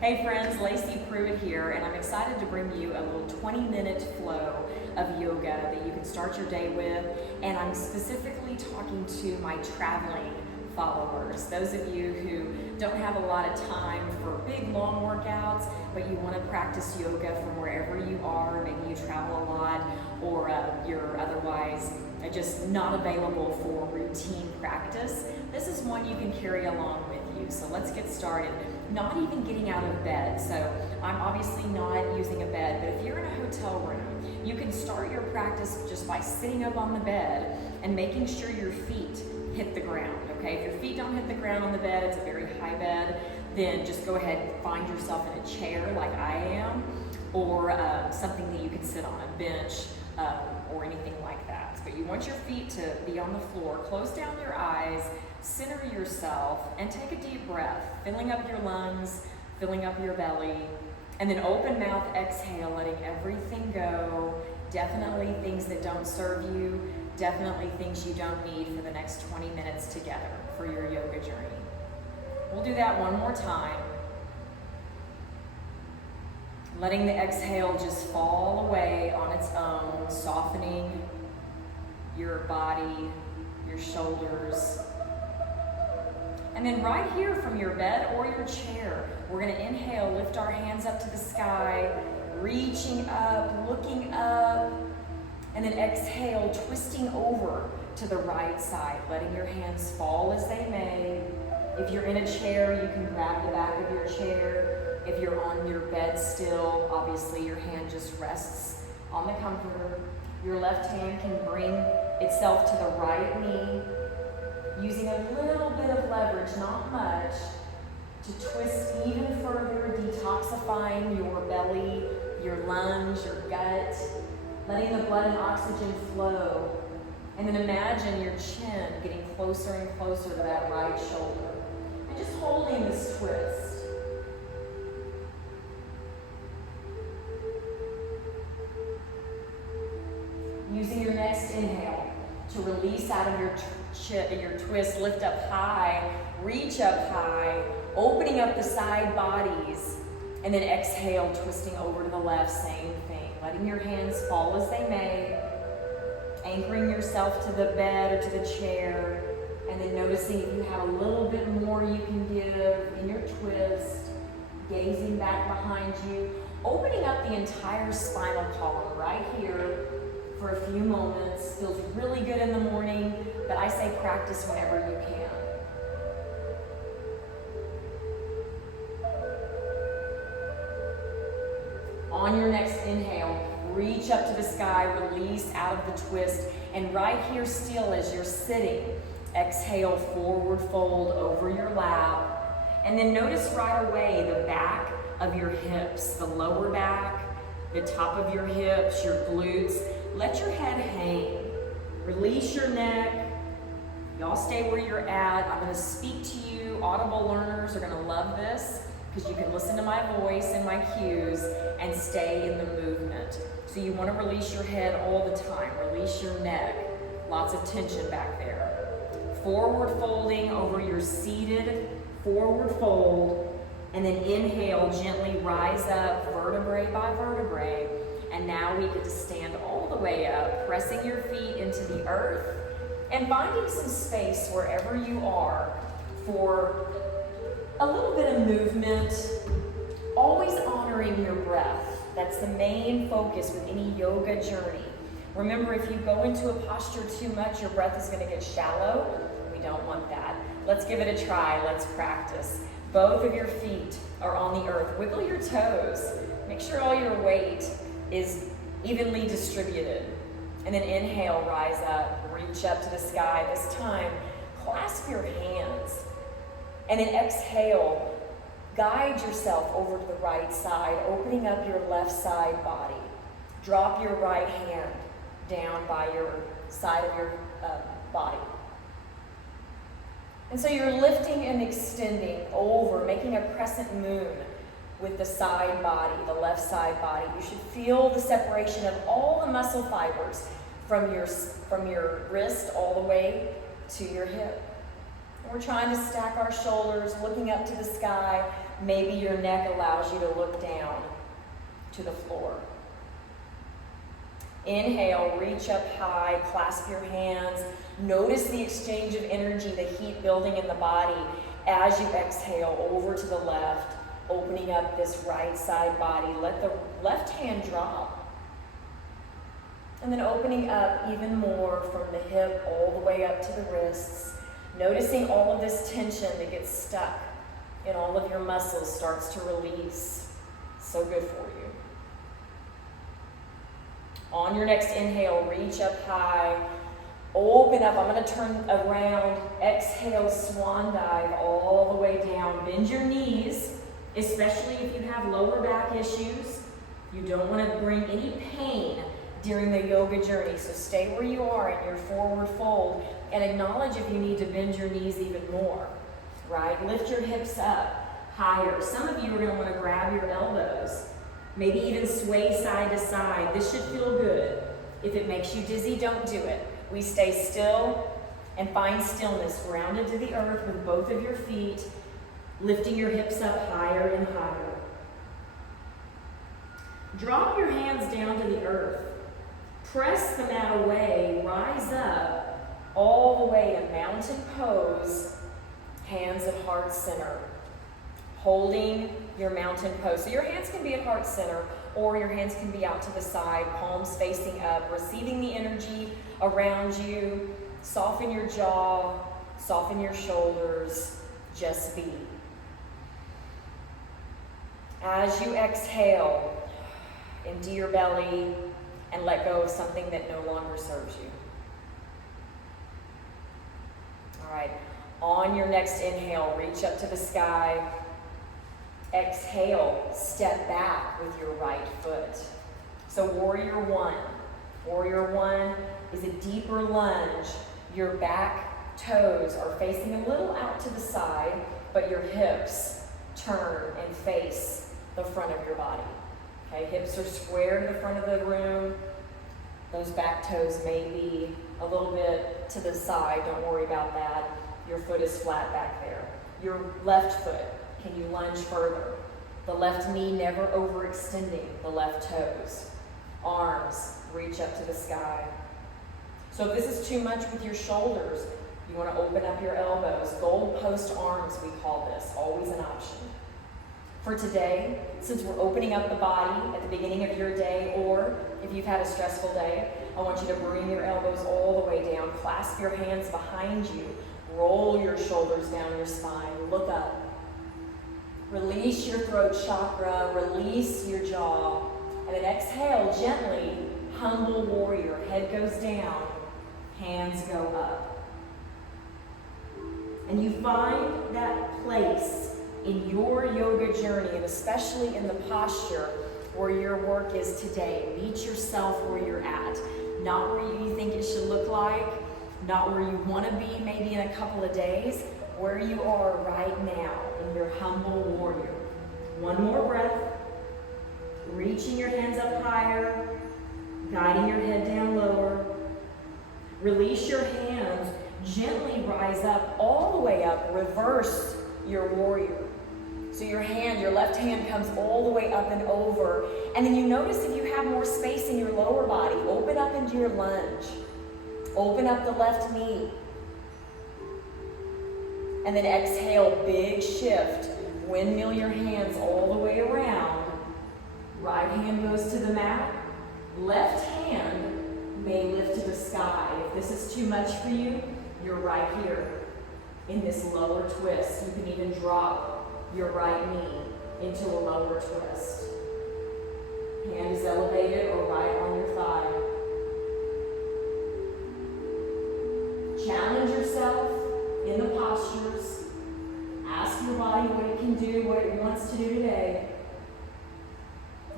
Hey friends, Lacey Pruitt here, and I'm excited to bring you a little 20-minute flow of yoga that you can start your day with. And I'm specifically talking to my traveling followers, those of you who don't have a lot of time for big, long workouts, but you want to practice yoga from wherever you are. Maybe you travel a lot, or you're otherwise just not available for routine practice. This is one you can carry along with you. So let's get started. Not even getting out of bed. So I'm obviously not using a bed, but if you're in a hotel room, you can start your practice just by sitting up on the bed and making sure your feet hit the ground, okay? If your feet don't hit the ground on the bed, it's a very high bed, then just go ahead and find yourself in a chair like I am, or something that you can sit on, a bench, or anything like that. But you want your feet to be on the floor. Close down your eyes, center yourself, and take a deep breath, filling up your lungs, filling up your belly, and then open mouth exhale, letting everything go. Definitely things that don't serve you, definitely things you don't need for the next 20 minutes together for your yoga journey. We'll do that one more time. Letting the exhale just fall away on its own, softening your body, your shoulders. And then right here from your bed or your chair, we're going to inhale, lift our hands up to the sky, reaching up, looking up, and then exhale, twisting over to the right side, letting your hands fall as they may. If you're in a chair, you can grab the back of your chair. If you're on your bed still, obviously your hand just rests on the comforter. Your left hand can bring itself to the right knee, using a little bit of leverage, not much, to twist even further, detoxifying your belly, your lungs, your gut, letting the blood and oxygen flow. And then imagine your chin getting closer and closer to that right shoulder. And just holding this twist. Using your next inhale to release out of your twist, lift up high, reach up high, opening up the side bodies, and then exhale, twisting over to the left, same thing. Letting your hands fall as they may, anchoring yourself to the bed or to the chair, and then noticing if you have a little bit more you can give in your twist, gazing back behind you, opening up the entire spinal column right here for a few moments. Feels really good in the morning, but I say practice whenever you can. On your next inhale, reach up to the sky, release out of the twist, and right here still as you're sitting, exhale, forward fold over your lap, and then notice right away the back of your hips, the lower back, the top of your hips, your glutes. Let your head hang. Release your neck. Y'all stay where you're at. I'm going to speak to you. Audible learners are going to love this because you can listen to my voice and my cues and stay in the movement. So you want to release your head all the time. Release your neck. Lots of tension back there. Forward folding over your seated forward fold. And then inhale, gently rise up vertebrae by vertebrae. And now we get to stand all the way up, pressing your feet into the earth and finding some space wherever you are for a little bit of movement, always honoring your breath. That's the main focus with any yoga journey. Remember, if you go into a posture too much, your breath is going to get shallow. We don't want that. Let's give it a try. Let's practice. Both of your feet are on the earth. Wiggle your toes. Make sure all your weight is evenly distributed. And then inhale, rise up, reach up to the sky. This time, clasp your hands. And then exhale, guide yourself over to the right side, opening up your left side body. Drop your right hand down by your side of your body. And so you're lifting and extending over, making a crescent moon with the side body, the left side body. You should feel the separation of all the muscle fibers from your wrist all the way to your hip. And we're trying to stack our shoulders, looking up to the sky, Maybe your neck allows you to look down to the floor. Inhale, reach up high, clasp your hands. Notice the exchange of energy, the heat building in the body as you exhale over to the left, opening up this right side body. Let the left hand drop. And then opening up even more from the hip all the way up to the wrists. Noticing all of this tension that gets stuck in all of your muscles starts to release. So good for you. On your next inhale, reach up high. Open up. I'm going to turn around. Exhale, swan dive all the way down. Bend your knees, especially if you have lower back issues. You don't want to bring any pain during the yoga journey, so stay where you are in your forward fold and acknowledge if you need to bend your knees even more, right? Lift your hips up higher. Some of you are going to want to grab your elbows, maybe even sway side to side. This should feel good. If it makes you dizzy, don't do it. We stay still and find stillness, grounded to the earth with both of your feet, lifting your hips up higher and higher. Drop your hands down to the earth. Press the mat away, rise up all the way to mountain pose, hands at heart center. Holding your mountain pose. So your hands can be at heart center or your hands can be out to the side, palms facing up, receiving the energy around you. Soften your jaw, soften your shoulders, just be. As you exhale, empty your belly, and let go of something that no longer serves you. All right, on your next inhale, reach up to the sky. Exhale, step back with your right foot. So warrior one. Warrior one is a deeper lunge. Your back toes are facing a little out to the side, but your hips turn and face the front of your body. Okay, hips are square to the front of the room. Those back toes may be a little bit to the side. Don't worry about that. Your foot is flat back there. Your left foot, can you lunge further? The left knee never overextending the left toes. Arms reach up to the sky. So if this is too much with your shoulders, you want to open up your elbows. Gold post arms, we call this, always an option. For today, since we're opening up the body at the beginning of your day, or if you've had a stressful day, I want you to bring your elbows all the way down, clasp your hands behind you, roll your shoulders down your spine, look up. Release your throat chakra, release your jaw, and then exhale gently, humble warrior. Head goes down, hands go up. And you find that place in your yoga journey, and especially in the posture where your work is today. Meet yourself where you're at. Not where you think it should look like, not where you want to be maybe in a couple of days, where you are right now in your humble warrior. One more breath. Reaching your hands up higher, guiding your head down lower. Release your hands, gently rise up, all the way up, reverse your warrior. So your left hand comes all the way up and over. And then you notice if you have more space in your lower body, open up into your lunge. Open up the left knee. And then exhale, big shift. Windmill your hands all the way around. Right hand goes to the mat. Left hand may lift to the sky. If this is too much for you, you're right here in this lower twist. You can even drop your right knee into a lower twist. Hand is elevated or right on your thigh. Challenge yourself in the postures. Ask your body what it can do, what it wants to do today.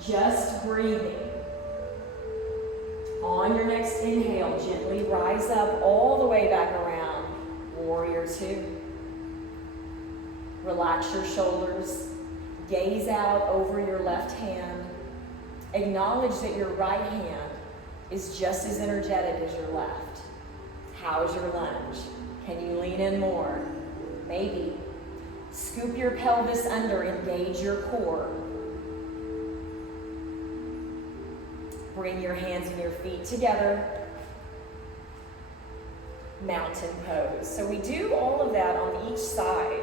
Just breathing. On your next inhale, gently rise up all the way back around. Warrior two. Relax your shoulders. Gaze out over your left hand. Acknowledge that your right hand is just as energetic as your left. How's your lunge? Can you lean in more? Maybe. Scoop your pelvis under, engage your core. Bring your hands and your feet together. Mountain pose. So we do all of that on each side,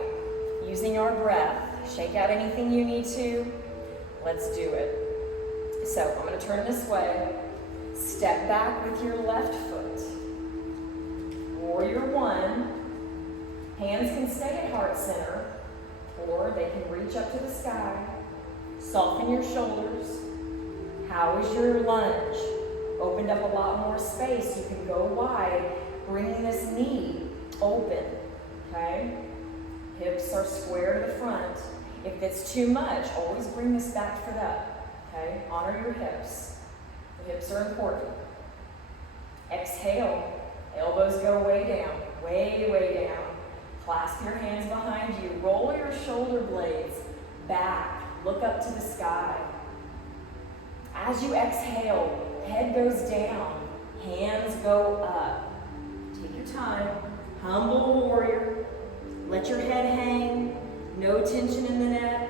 using our breath. Shake out anything you need to. Let's do it. So I'm going to turn this way. Step back with your left foot. Warrior one. Hands can stay at heart center, or they can reach up to the sky. Soften your shoulders. How is your lunge? Opened up a lot more space. You can go wide, bringing this knee open, okay? Hips are square to the front. If it's too much, always bring this back foot up, okay? Honor your hips. The hips are important. Exhale. Elbows go way down, way, way down. Clasp your hands behind you. Roll your shoulder blades back. Look up to the sky. As you exhale, head goes down, hands go up. Take your time. Humble warrior. Let your head hang. No tension in the neck.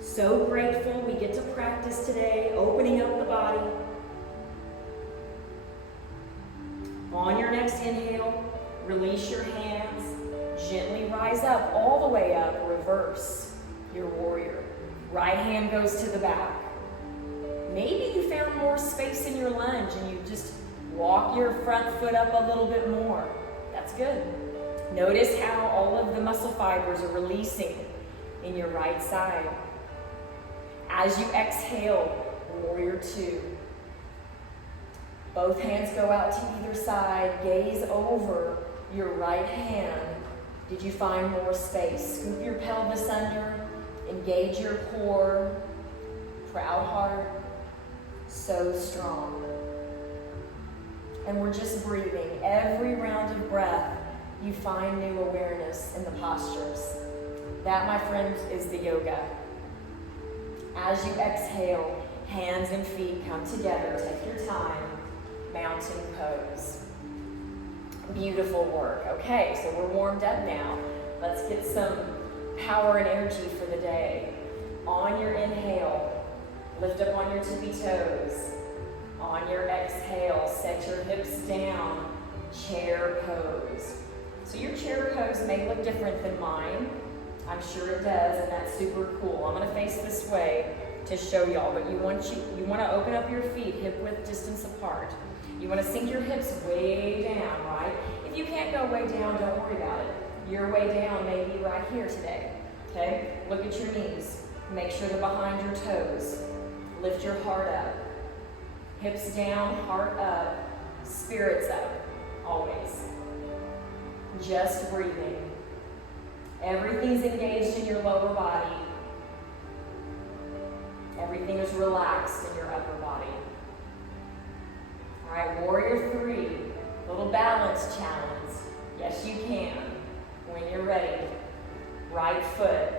So grateful we get to practice today, opening up the body. On your next inhale, release your hands. Gently rise up, all the way up. Reverse your warrior. Right hand goes to the back. Maybe you found more space in your lunge and you just walk your front foot up a little bit more. That's good. Notice how all of the muscle fibers are releasing in your right side. As you exhale, warrior two. Both hands go out to either side. Gaze over your right hand. Did you find more space? Scoop your pelvis under. Engage your core. Proud heart. So strong. And we're just breathing. Every round of breath, you find new awareness in the postures. That, my friends, is the yoga. As you exhale, hands and feet come together. Take your time. Mountain pose. Beautiful work. Okay, so we're warmed up now. Let's get some power and energy for the day. On your inhale, lift up on your tippy toes. On your exhale, set your hips down. Chair pose. So your chair pose may look different than mine. I'm sure it does, and that's super cool. I'm going to face this way to show y'all, but you want to open up your feet hip width distance apart. You want to sink your hips way down, right? If you can't go way down, don't worry about it. Your way down may be right here today, okay? Look at your knees. Make sure they're behind your toes. Lift your heart up. Hips down, heart up, spirits up, always. Just breathing. Everything's engaged in your lower body. Everything is relaxed in your upper body. All right, warrior three, little balance challenge. Yes, you can. When you're ready, right foot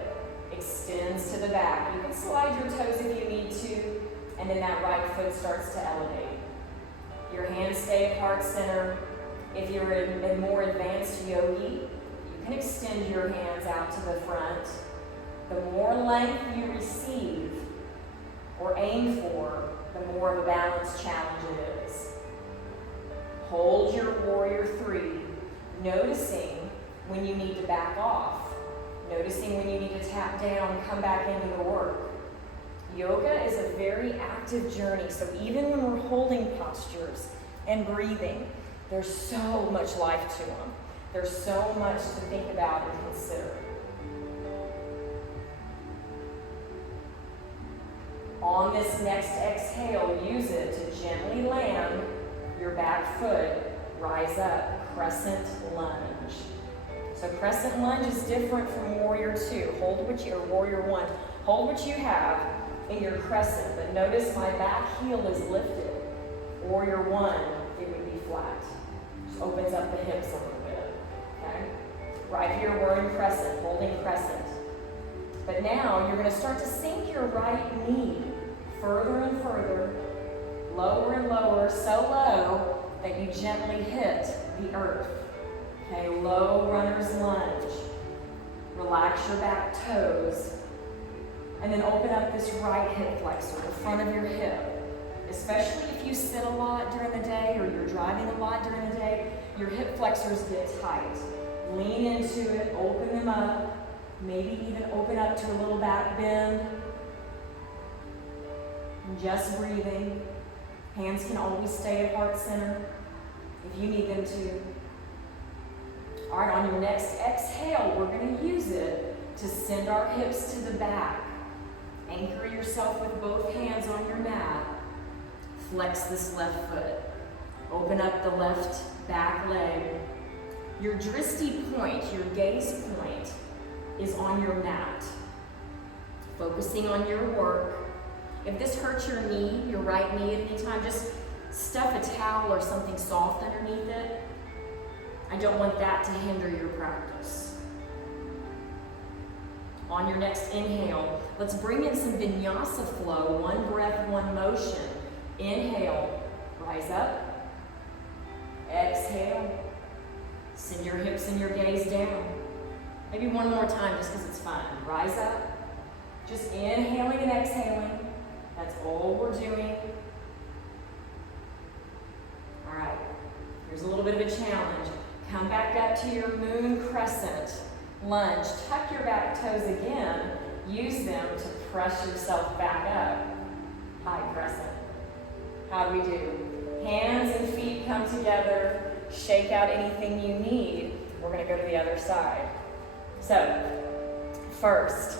extends to the back. You can slide your toes if you need to, and then that right foot starts to elevate. Your hands stay at heart center. If you're in more advanced yogi, you can extend your hands out to the front. The more length you receive or aim for, the more of a balance challenge it is. Hold your warrior three, noticing when you need to back off, noticing when you need to tap down, come back into the work. Yoga is a very active journey, so even when we're holding postures and breathing, there's so much life to them. There's so much to think about and consider. On this next exhale, use it to gently land your back foot, rise up, crescent lunge. So crescent lunge is different from warrior two. Hold what you, or warrior one, hold what you have in your crescent, but notice my back heel is lifted. Warrior one, it would be flat. Just opens up the hips a little bit, okay? Right here, we're in crescent, holding crescent. But now you're gonna start to sink your right knee further and further, lower and lower, so low that you gently hit the earth. Okay, low runner's lunge. Relax your back toes. And then open up this right hip flexor, the front of your hip. Especially if you sit a lot during the day or you're driving a lot during the day, your hip flexors get tight. Lean into it, open them up, maybe even open up to a little back bend. And just breathing. Hands can always stay at heart center if you need them to. All right, on your next exhale, we're going to use it to send our hips to the back. Anchor yourself with both hands on your mat. Flex this left foot. Open up the left back leg. Your drishti point, your gaze point, is on your mat. Focusing on your work. If this hurts your knee, your right knee at any time, just stuff a towel or something soft underneath it. I don't want that to hinder your practice. On your next inhale, let's bring in some vinyasa flow. One breath, one motion. Inhale, rise up. Exhale. Send your hips and your gaze down. Maybe one more time just because it's fun. Rise up. Just inhaling and exhaling. That's all we're doing. All right, here's a little bit of a challenge. Come back up to your moon crescent lunge. Tuck your back toes again. Use them to press yourself back up. High crescent. How do we do? Hands and feet come together. Shake out anything you need. We're going to go to the other side. So, first,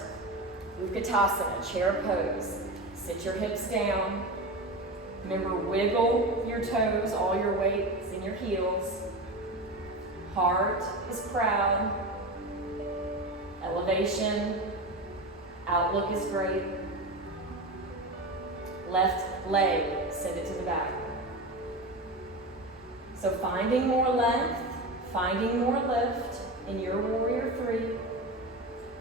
Utkatasana, chair pose. Sit your hips down. Remember, wiggle your toes, all your weight is in your heels. Heart is proud. Elevation, outlook is great. Left leg, send it to the back. So finding more length, finding more lift in your warrior three.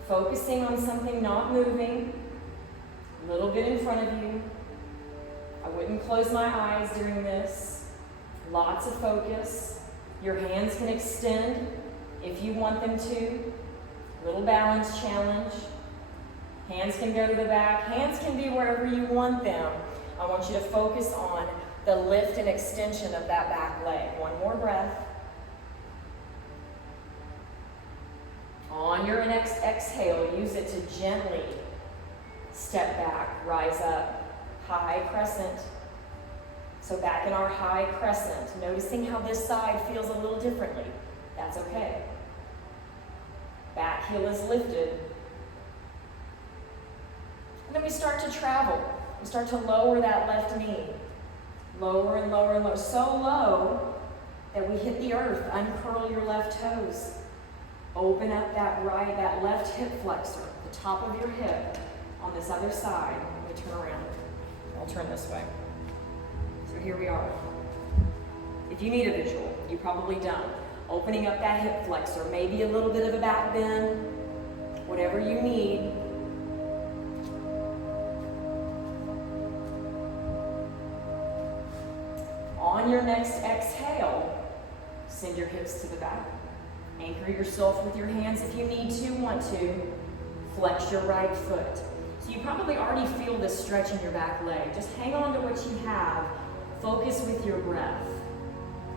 Focusing on something not moving, a little bit in front of you. I wouldn't close my eyes during this. Lots of focus. Your hands can extend if you want them to. Little balance challenge. Hands can go to the back. Hands can be wherever you want them. I want you to focus on the lift and extension of that back leg. One more breath. On your next exhale, use it to gently step back, rise up, high crescent. So back in our high crescent, noticing how this side feels a little differently. That's okay. Back heel is lifted. And then we start to travel. We start to lower that left knee. Lower and lower and lower. So low that we hit the earth. Uncurl your left toes. Open up that left hip flexor, the top of your hip on this other side. Let me turn around. I'll turn this way. So here we are. If you need a visual, you probably don't. Opening up that hip flexor, maybe a little bit of a back bend, whatever you need. On your next exhale, send your hips to the back. Anchor yourself with your hands if you need to, want to. Flex your right foot. So you probably already feel this stretch in your back leg. Just hang on to what you have. Focus with your breath.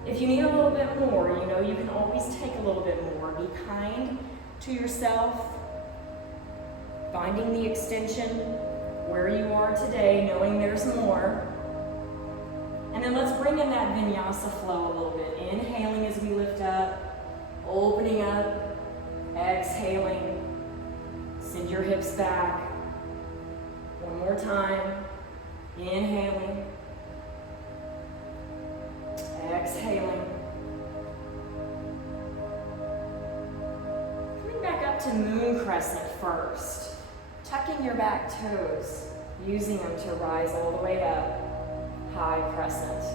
If you need a little bit more, you can always take a little bit more. Be kind to yourself. Finding the extension where you are today, knowing there's more. And then let's bring in that vinyasa flow a little bit. Inhaling as we lift up. Opening up, exhaling, send your hips back. One more time, inhaling, exhaling. Coming back up to moon crescent first. Tucking your back toes, using them to rise all the way up, high crescent.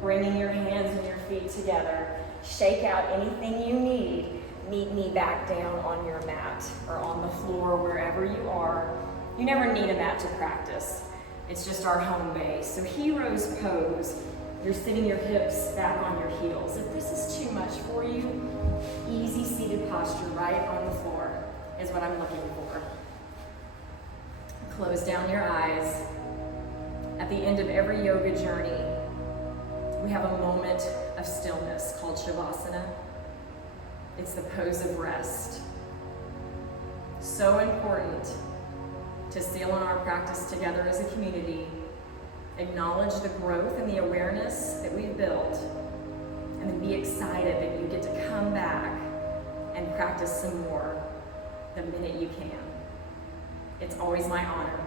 Bringing your hands and your feet together. Shake out anything you need. Meet me back down on your mat or on the floor, wherever you are. You never need a mat to practice. It's just our home base. So hero's pose. You're sitting your hips back on your heels. If this is too much for you, easy seated posture right on the floor is what I'm looking for. Close down your eyes. At the end of every yoga journey, we have a moment of stillness called Shavasana. It's the pose of rest. So important to seal in our practice together as a community, acknowledge the growth and the awareness that we've built, and then be excited that you get to come back and practice some more the minute you can. It's always my honor